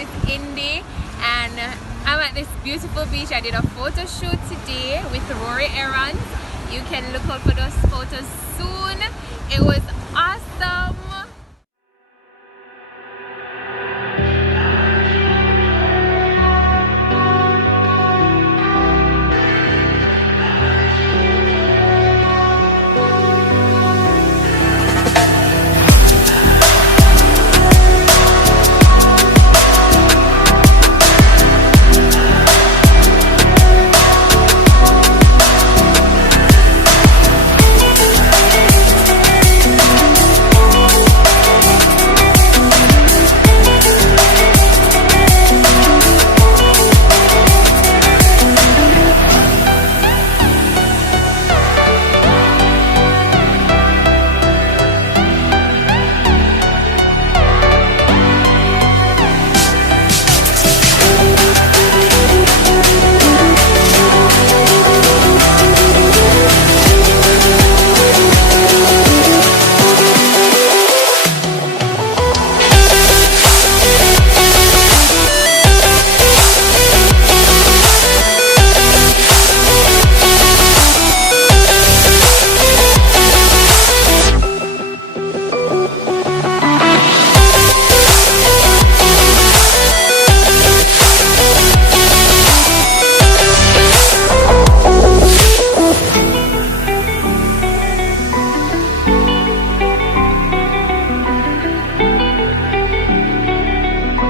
It's Indy and I'm at this beautiful beach. I did a photo shoot today with Roryaarons. You can look out for those photos soon. It was awesome.